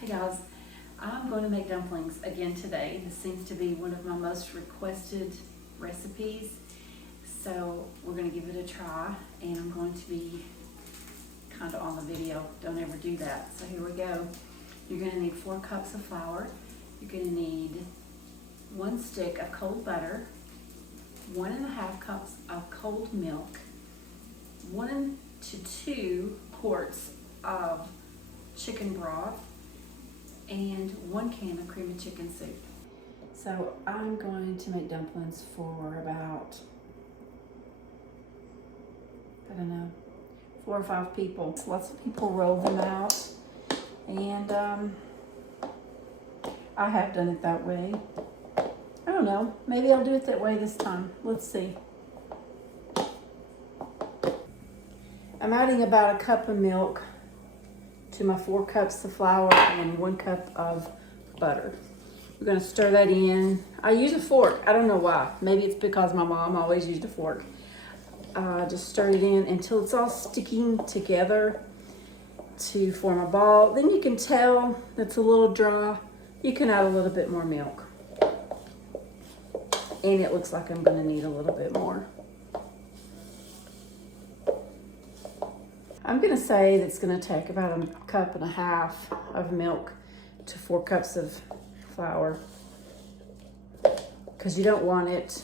Hey guys, I'm going to make dumplings again today. This seems to be one of my most requested recipes. So we're going to give it a try, and I'm going to be kind of on the video. Don't ever do that. So here we go. You're going to need 4 cups of flour. You're going to need 1 stick of cold butter, 1.5 cups of cold milk, 1 to 2 quarts of chicken broth, and 1 can of cream of chicken soup. So I'm going to make dumplings for about, I don't know, 4 or 5 people. Lots of people roll them out, and I have done it that way. I don't know, maybe I'll do it that way this time. Let's see. I'm adding about a cup of milk to my 4 cups of flour and 1 cup of butter. We're gonna stir that in. I use a fork, I don't know why. Maybe it's because my mom always used a fork. Just stir it in until it's all sticking together to form a ball. Then you can tell it's a little dry. You can add a little bit more milk. And it looks like I'm gonna need a little bit more. I'm gonna say that's gonna take about 1.5 cups of milk to 4 cups of flour, because you don't want it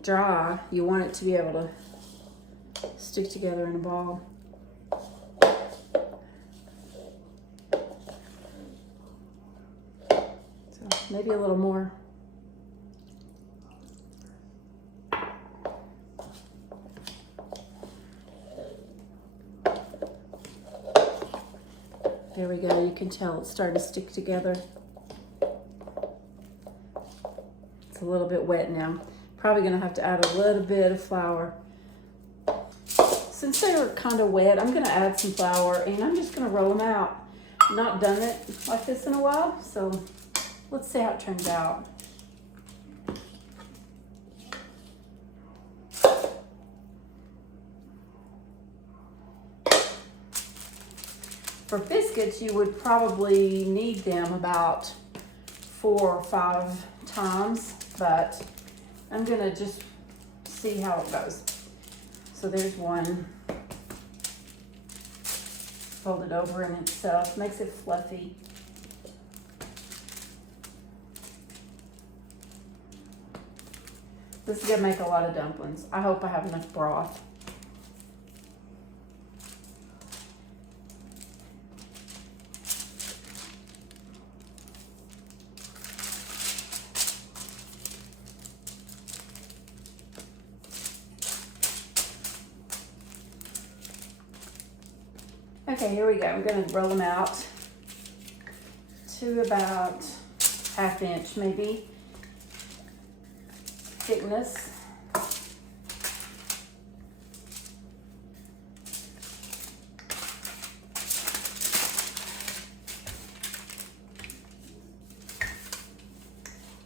dry. You want it to be able to stick together in a ball. So maybe a little more. There we go, you can tell it's starting to stick together. It's a little bit wet now. Probably gonna have to add a little bit of flour. Since they were kind of wet, I'm gonna add some flour and I'm just gonna roll them out. I've not done it like this in a while, so let's see how it turns out. For biscuits, you would probably need them about 4 or 5 times, but I'm gonna just see how it goes. So there's one. Fold it over in itself, makes it fluffy. This is gonna make a lot of dumplings. I hope I have enough broth. Okay, here we go. I'm going to roll them out to about 1/2 inch, maybe, thickness.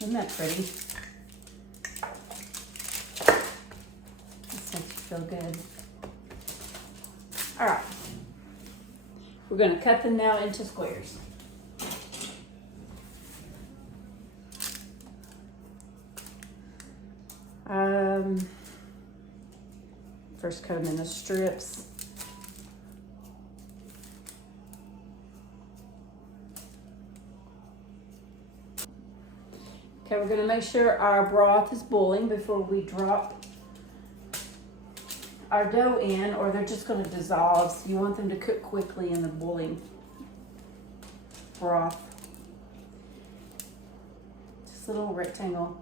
Isn't that pretty? This makes you feel good. All right. We're going to cut them now into squares. First cut them into strips. Okay, we're going to make sure our broth is boiling before we drop our dough in, or they're just going to dissolve. So you want them to cook quickly in the boiling broth. Just a little rectangle.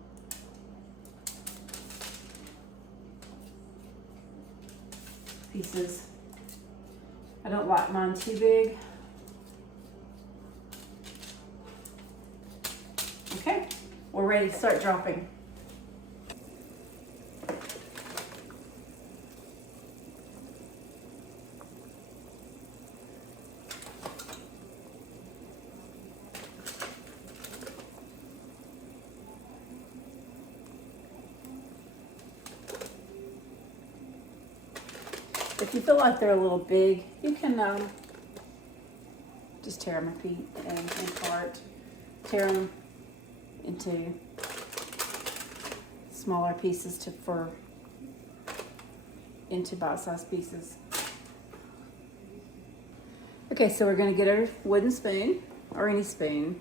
Pieces. I don't like mine too big. Okay, we're ready to start dropping. If you feel like they're a little big, you can Just tear them apart. Tear them into smaller pieces into bite-sized pieces. Okay, so we're gonna get our wooden spoon or any spoon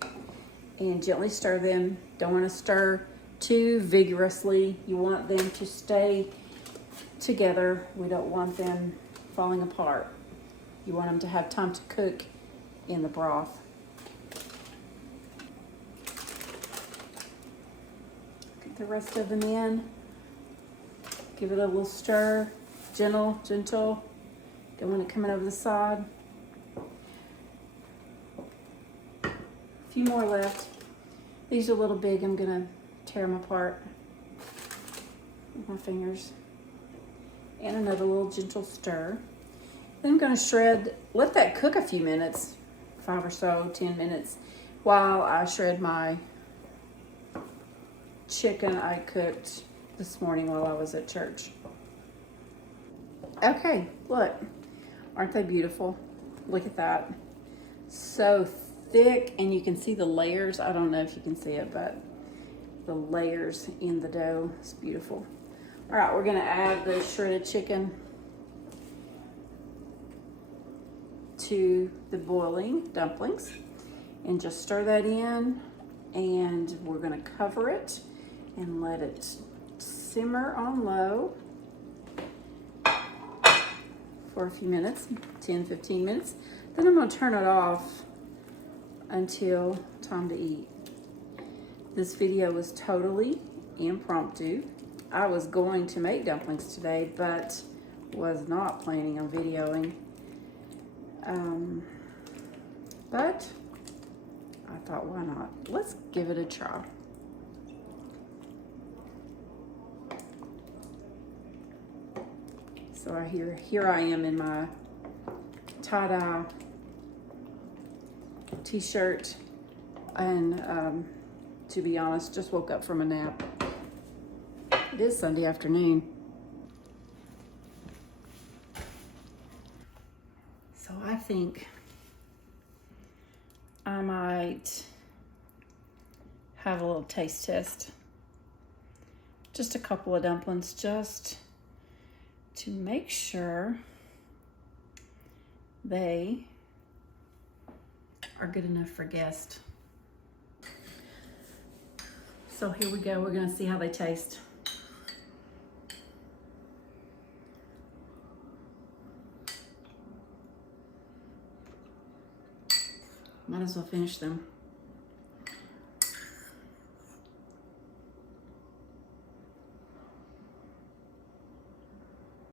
and gently stir them. Don't want to stir too vigorously. You want them to stay together. We don't want them falling apart. You want them to have time to cook in the broth. Get the rest of them in. Give it a little stir. Gentle. Don't want it coming over the side. A few more left. These are a little big. I'm gonna tear them apart with my fingers. And another little gentle stir. Then I'm gonna shred, let that cook a few minutes, 5 or so, 10 minutes, while I shred my chicken I cooked this morning while I was at church. Okay, look, aren't they beautiful? Look at that. So thick, and you can see the layers. I don't know if you can see it, but the layers in the dough is beautiful. All right, we're gonna add the shredded chicken to the boiling dumplings and just stir that in, and we're gonna cover it and let it simmer on low for a few minutes, 10-15 minutes. Then I'm gonna turn it off until time to eat. This video was totally impromptu. I was going to make dumplings today, but was not planning on videoing. But I thought, why not? Let's give it a try. So here I am in my tie-dye t-shirt, and to be honest, just woke up from a nap. It is Sunday afternoon. So I think I might have a little taste test. Just a couple of dumplings, just to make sure they are good enough for guests. So here we go. We're gonna see how they taste. Might as well finish them.